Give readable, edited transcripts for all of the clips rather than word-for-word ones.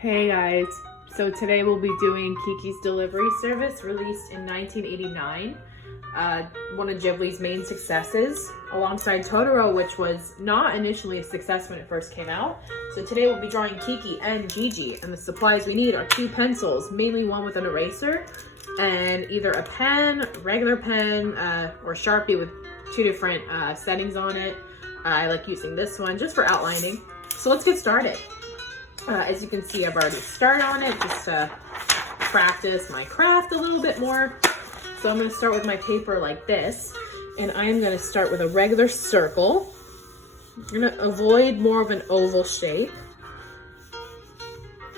Hey guys, so today we'll be doing Kiki's Delivery Service, released in 1989, one of Ghibli's main successes, alongside Totoro, which was not initially a success when it first came out. So today we'll be drawing Kiki and Gigi, and the supplies we need are 2 pencils, mainly one with an eraser, and either a pen, regular pen, or Sharpie with 2 different settings on it. I like using this one just for outlining. So let's get started. As you can see, I've already started on it just to practice my craft a little bit more. So I'm going to start with my paper like this, and I'm going to start with a regular circle. I'm going to avoid more of an oval shape,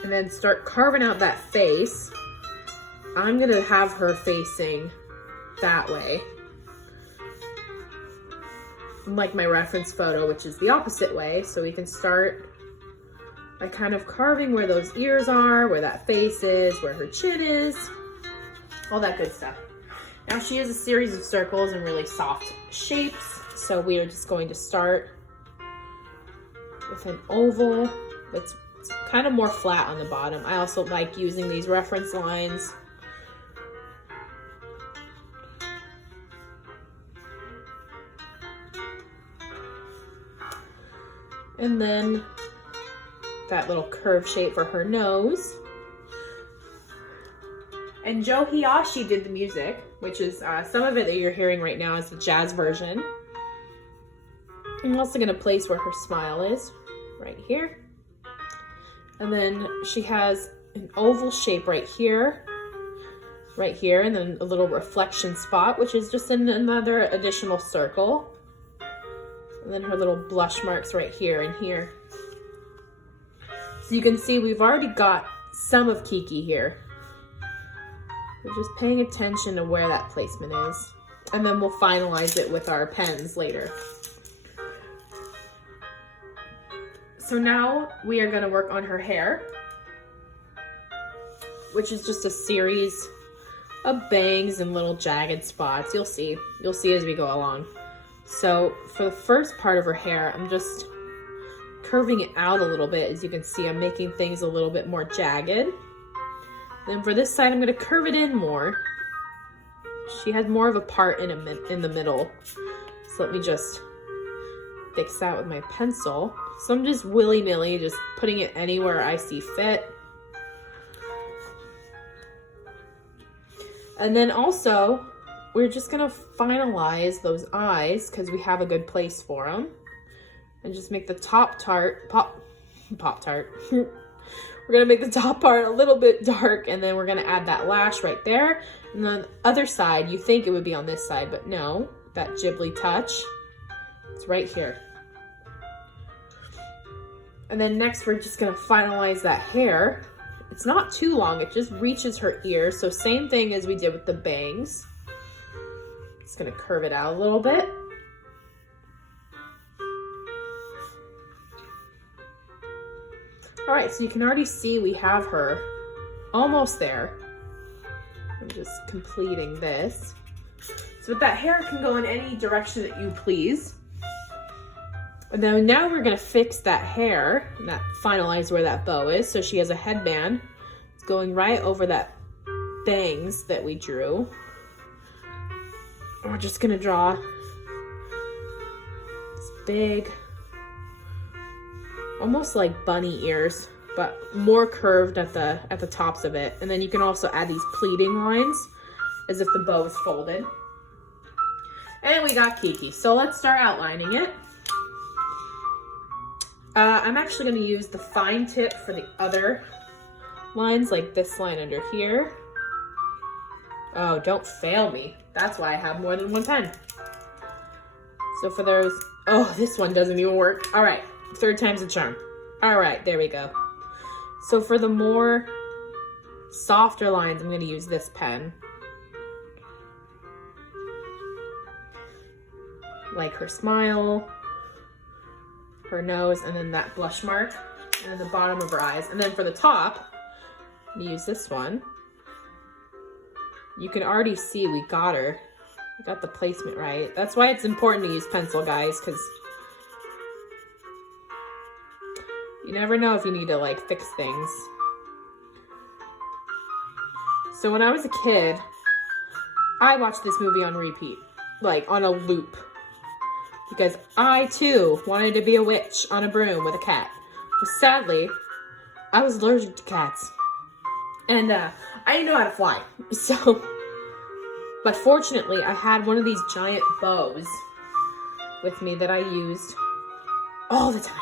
and then start carving out that face. I'm going to have her facing that way, like my reference photo, which is the opposite way. So we can start by kind of carving where those ears are, where that face is, where her chin is, all that good stuff. Now she has a series of circles and really soft shapes, so we are just going to start with an oval that's kind of more flat on the bottom. I also like using these reference lines. And then that little curve shape for her nose. And Joe Hiyashi did the music, which is some of it that you're hearing right now is the jazz version. I'm also gonna place where her smile is, right here. And then she has an oval shape right here, and then a little reflection spot, which is just in another additional circle. And then her little blush marks right here and here. So you can see we've already got some of Kiki here. We're just paying attention to where that placement is. And then we'll finalize it with our pens later. So now we are going to work on her hair, which is just a series of bangs and little jagged spots. You'll see as we go along. So for the first part of her hair, I'm just curving it out a little bit. As you can see, I'm making things a little bit more jagged. Then for this side, I'm going to curve it in more. She has more of a part in the middle. So let me just fix that with my pencil. So I'm just willy-nilly, just putting it anywhere I see fit. And then also, we're just going to finalize those eyes because we have a good place for them. And just make the Pop-Tart. We're gonna make the top part a little bit dark, and then we're gonna add that lash right there. And then the other side, you think it would be on this side, but no, that Ghibli touch, it's right here. And then next, we're just gonna finalize that hair. It's not too long, it just reaches her ear. So same thing as we did with the bangs. Just gonna curve it out a little bit. All right, so you can already see we have her almost there. I'm just completing this. So that hair can go in any direction that you please. And then now we're gonna fix that hair, and that finalize where that bow is. So she has a headband. It's going right over that bangs that we drew. And we're just gonna draw this big, almost like bunny ears, but more curved at the tops of it. And then you can also add these pleating lines as if the bow is folded. And we got Kiki. So let's start outlining it. I'm actually going to use the fine tip for the other lines, like this line under here. Oh, don't fail me. That's why I have more than one pen. So for those, oh, this one doesn't even work. All right. 3rd time's a charm. All right, there we go. So for the more softer lines, I'm going to use this pen. Like her smile, her nose, and then that blush mark, and then the bottom of her eyes. And then for the top, I'm gonna use this one. You can already see we got her. We got the placement right. That's why it's important to use pencil, guys, because you never know if you need to like fix things. So when I was a kid, I watched this movie on repeat, like on a loop. Because I, too, wanted to be a witch on a broom with a cat. But sadly, I was allergic to cats. And I didn't know how to fly. So, but fortunately, I had one of these giant bows with me that I used all the time.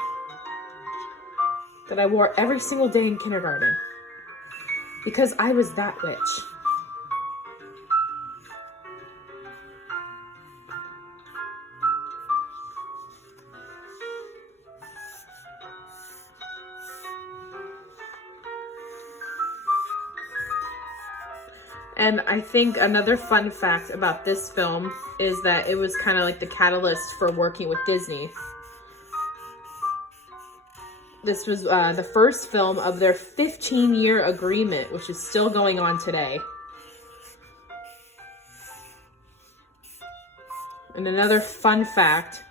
That I wore every single day in kindergarten. Because I was that witch. And I think another fun fact about this film is that it was kind of like the catalyst for working with Disney. This was the first film of their 15-year agreement, which is still going on today. And another fun fact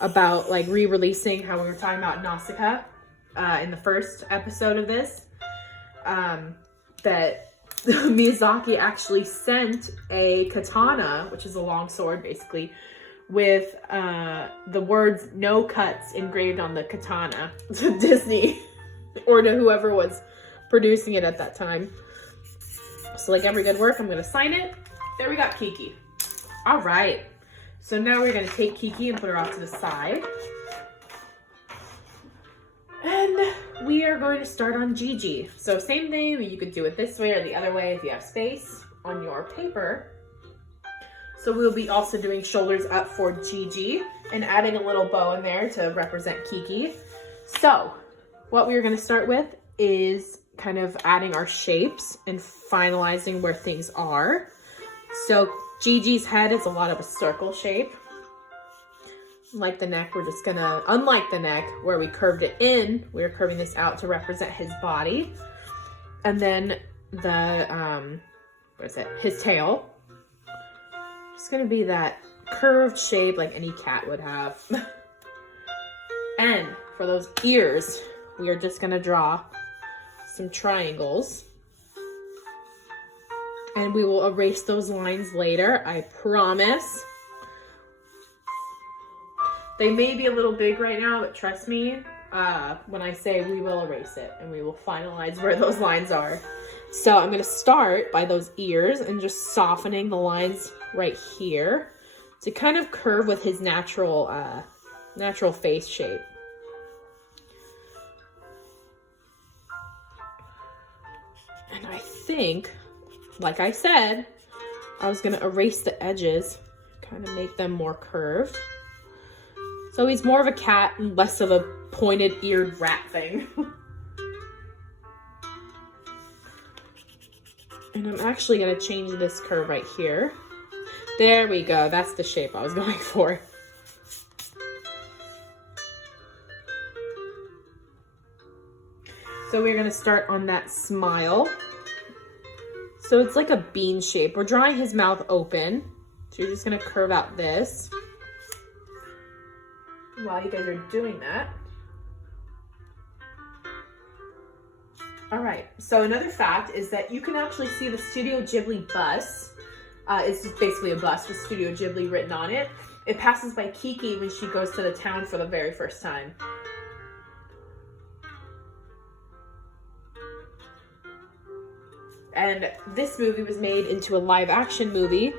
about like re-releasing, how we were talking about Nausicaa in the first episode of this, that Miyazaki actually sent a katana, which is a long sword basically, with the words "no cuts" engraved on the katana to Disney or to whoever was producing it at that time. So like every good work, I'm gonna sign it. There we got Kiki. All right, so now we're gonna take Kiki and put her off to the side. And we are going to start on Gigi. So same thing, you could do it this way or the other way if you have space on your paper. So we'll be also doing shoulders up for Gigi and adding a little bow in there to represent Kiki. So what we're going to start with is kind of adding our shapes and finalizing where things are. So Gigi's head is a lot of a circle shape. Like the neck, we're just gonna, unlike the neck where we curved it in, we're curving this out to represent his body. And then the, his tail. It's gonna be that curved shape like any cat would have. And for those ears, we are just gonna draw some triangles. And we will erase those lines later, I promise. They may be a little big right now, but trust me, when I say we will erase it and we will finalize where those lines are. So I'm gonna start by those ears and just softening the lines right here to kind of curve with his natural face shape. And I think, like I said, I was gonna erase the edges, kind of make them more curved. So he's more of a cat and less of a pointed eared rat thing. And I'm actually gonna change this curve right here. There we go, that's the shape I was going for. So we're gonna start on that smile. So it's like a bean shape. We're drawing his mouth open. So you're just gonna curve out this. While you guys are doing that. All right, so another fact is that you can actually see the Studio Ghibli bus. It's just basically a bus with Studio Ghibli written on it. It passes by Kiki when she goes to the town for the very first time. And this movie was made into a live action movie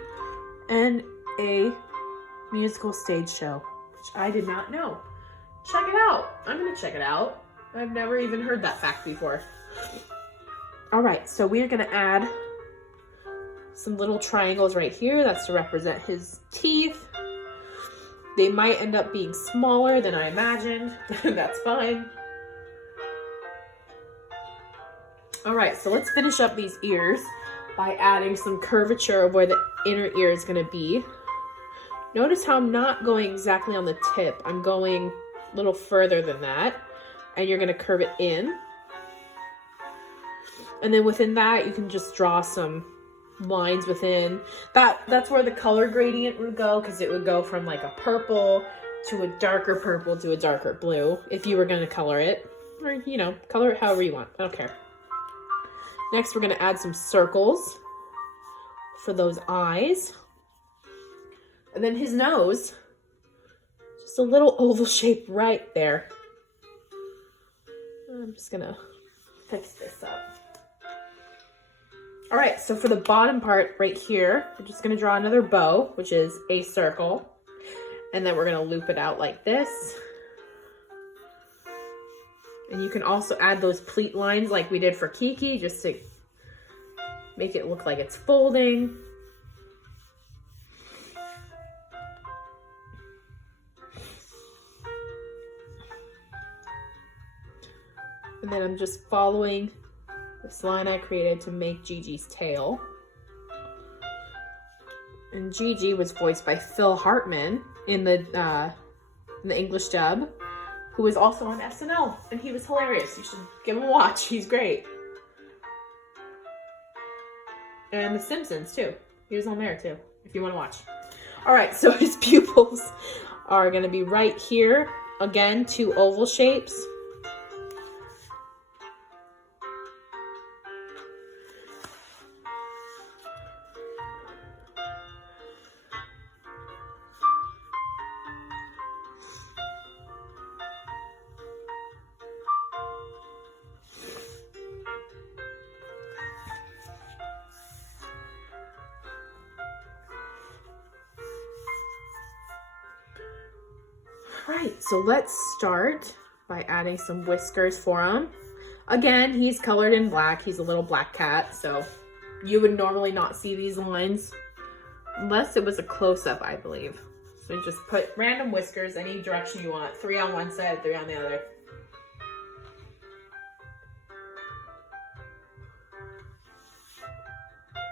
and a musical stage show. I did not know. Check it out. I'm gonna check it out. I've never even heard that fact before. All right, so we're gonna add some little triangles right here. That's to represent his teeth. They might end up being smaller than I imagined. That's fine. All right, so let's finish up these ears by adding some curvature of where the inner ear is gonna be. Notice how I'm not going exactly on the tip. I'm going a little further than that. And you're gonna curve it in. And then within that, you can just draw some lines within. That's where the color gradient would go, because it would go from like a purple to a darker purple to a darker blue, if you were gonna color it. Or, you know, color it however you want. I don't care. Next, we're gonna add some circles for those eyes. And then his nose, just a little oval shape right there. I'm just gonna fix this up. All right, so for the bottom part right here, we're just gonna draw another bow, which is a circle. And then we're gonna loop it out like this. And you can also add those pleat lines like we did for Kiki, just to make it look like it's folding. And then I'm just following this line I created to make Gigi's tail. And Gigi was voiced by Phil Hartman in the English dub, who was also on SNL, and he was hilarious. You should give him a watch. He's great. And The Simpsons too. He was on there too, if you want to watch. All right, so his pupils are going to be right here. Again, 2 oval shapes. Right, so let's start by adding some whiskers for him. Again, he's colored in black. He's a little black cat, so you would normally not see these lines unless it was a close-up, I believe. So just put random whiskers any direction you want. 3 on one side, 3 on the other.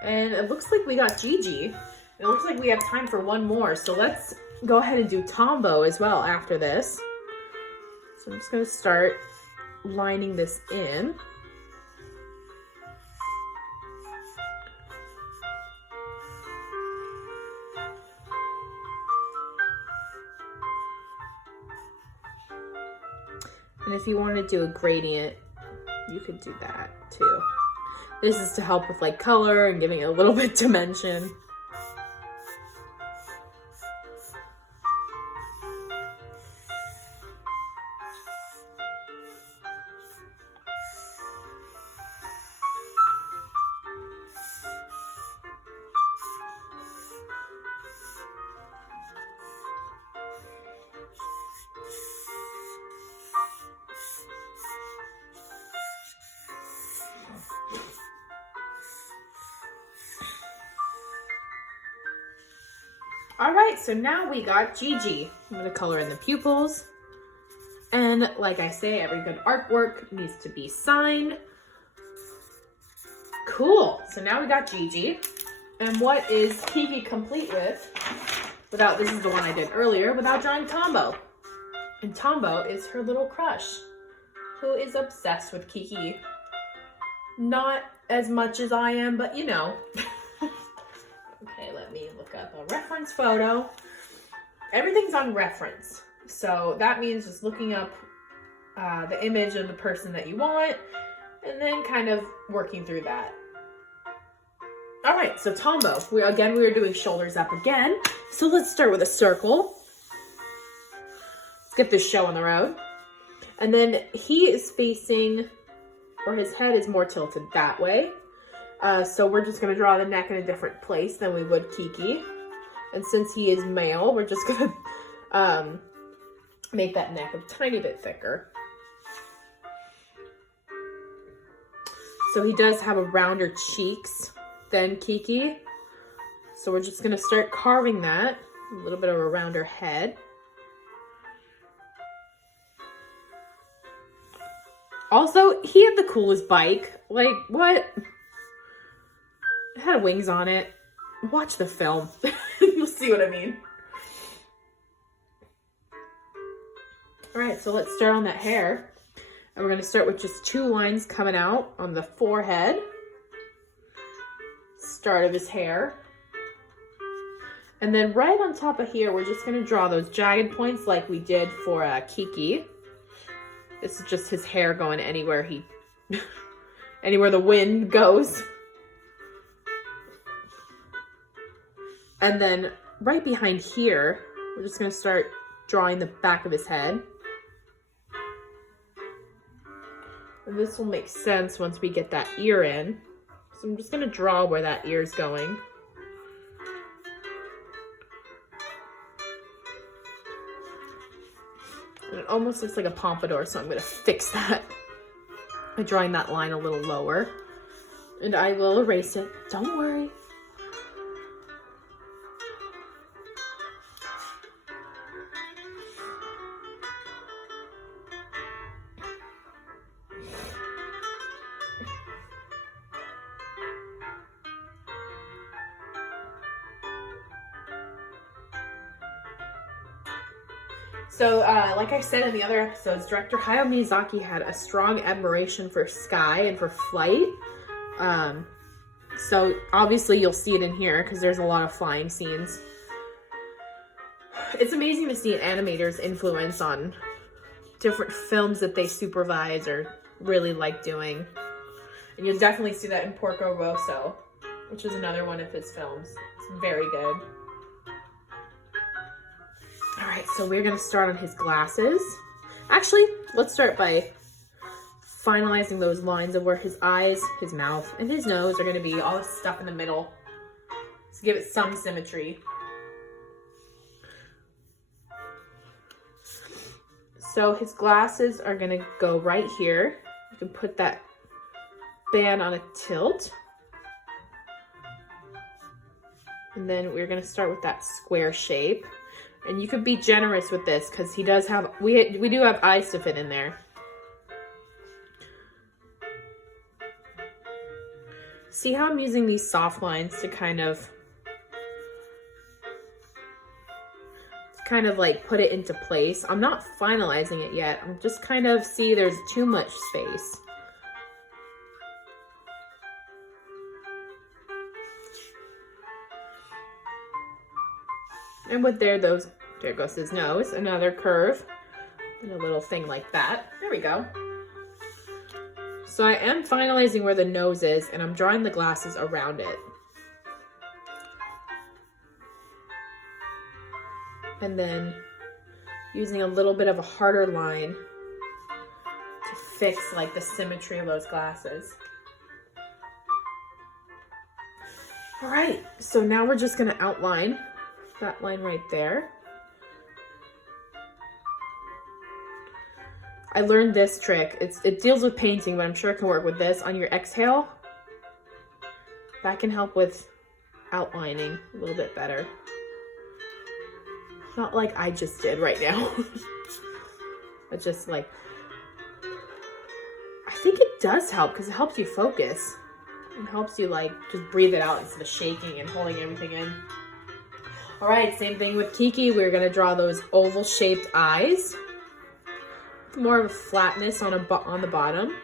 And it looks like we got Gigi. It looks like we have time for one more, so let's go ahead and do Tombo as well after this. So I'm just going to start lining this in. And if you want to do a gradient, you could do that too. This is to help with like color and giving it a little bit dimension. All right, so now we got Gigi. I'm gonna color in the pupils. And like I say, every good artwork needs to be signed. Cool, so now we got Gigi. And what is Kiki complete with, without, this is the one I did earlier, without drawing Tombo. And Tombo is her little crush, who is obsessed with Kiki. Not as much as I am, but you know. Okay, let me look up a reference photo. Everything's on reference. So that means just looking up the image of the person that you want and then kind of working through that. All right, so Tombo. We were doing shoulders up again. So let's start with a circle. Let's get this show on the road. And then he is facing, or his head is more tilted that way. So we're just going to draw the neck in a different place than we would Kiki. And since he is male, we're just going to make that neck a tiny bit thicker. So he does have a rounder cheeks than Kiki. So we're just going to start carving that. A little bit of a rounder head. Also, he had the coolest bike. Like, what? It had wings on it. Watch the film. You'll see what I mean. All right, so let's start on that hair. And we're going to start with just 2 lines coming out on the forehead. Start of his hair. And then right on top of here, we're just going to draw those jagged points like we did for Kiki. This is just his hair going anywhere he anywhere the wind goes. And then right behind here, we're just gonna start drawing the back of his head. And this will make sense once we get that ear in. So I'm just gonna draw where that ear is going. And it almost looks like a pompadour, so I'm gonna fix that by drawing that line a little lower. And I will erase it, don't worry. So, like I said in the other episodes, director Hayao Miyazaki had a strong admiration for sky and for flight. So obviously you'll see it in here because there's a lot of flying scenes. It's amazing to see an animator's influence on different films that they supervise or really like doing. And you'll definitely see that in Porco Rosso, which is another one of his films. It's very good. All right, so we're gonna start on his glasses. Actually, let's start by finalizing those lines of where his eyes, his mouth, and his nose are gonna be, all this stuff in the middle. To give it some symmetry. So his glasses are gonna go right here. You can put that band on a tilt. And then we're gonna start with that square shape. And you could be generous with this because he does have, we do have eyes to fit in there. See how I'm using these soft lines to kind of like put it into place. I'm not finalizing it yet. I'm just kind of see there's too much space. And with there goes his nose, another curve, and a little thing like that. There we go. So I am finalizing where the nose is, and I'm drawing the glasses around it. And then using a little bit of a harder line to fix like the symmetry of those glasses. All right, so now we're just gonna outline that line right there. I learned this trick. It deals with painting, but I'm sure it can work with this. On your exhale, that can help with outlining a little bit better. Not like I just did right now. But just like, I think it does help because it helps you focus. It helps you like just breathe it out instead of shaking and holding everything in. All right, same thing with Kiki. We're gonna draw those oval shaped eyes. More of a flatness on the bottom.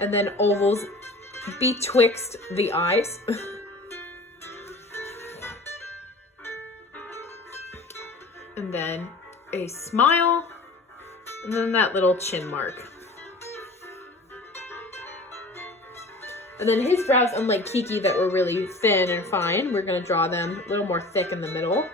And then ovals betwixt the eyes. And then a smile. And then that little chin mark. And then his brows, unlike Kiki that were really thin and fine, we're gonna draw them a little more thick in the middle.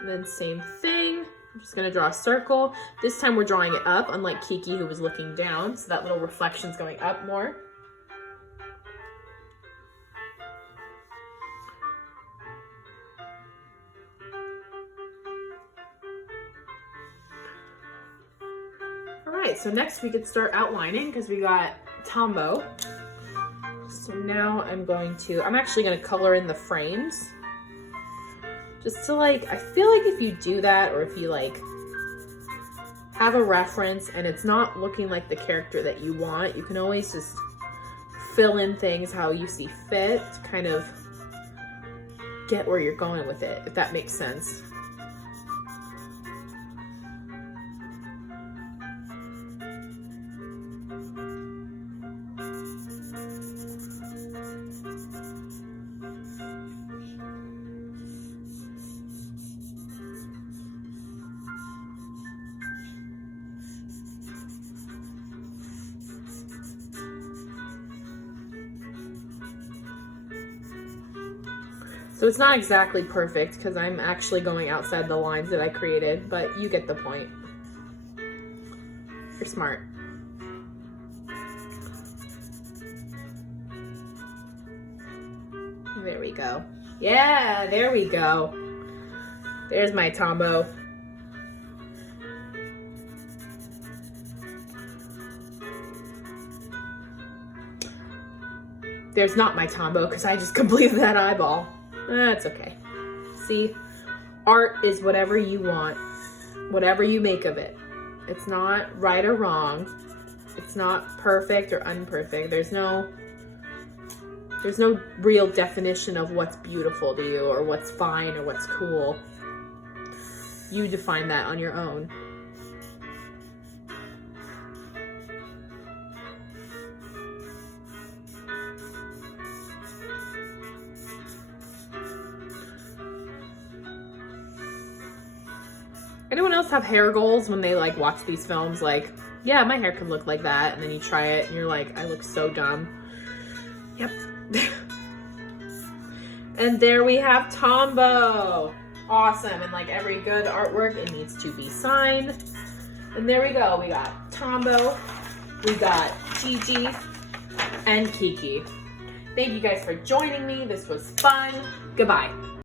And then same thing, I'm just gonna draw a circle. This time we're drawing it up, unlike Kiki who was looking down, so that little reflection's going up more. Alright, so next we could start outlining because we got Tombo. So now I'm actually gonna color in the frames. Just to like, I feel like if you do that, or if you like have a reference and it's not looking like the character that you want, you can always just fill in things how you see fit to kind of get where you're going with it, if that makes sense. So it's not exactly perfect because I'm actually going outside the lines that I created, but you get the point. You're smart. There we go. Yeah, there we go. There's my Tombo. There's not my Tombo because I just completed that eyeball. That's okay. See, art is whatever you want, whatever you make of it. It's not right or wrong. It's not perfect or imperfect. There's no real definition of what's beautiful to you or what's fine or what's cool. You define that on your own. Anyone else have hair goals when they like watch these films? Like, yeah, my hair could look like that. And then you try it and you're like, I look so dumb. Yep. And there we have Tombo. Awesome. And like every good artwork, it needs to be signed. And there we go. We got Tombo, we got Gigi, and Kiki. Thank you guys for joining me. This was fun. Goodbye.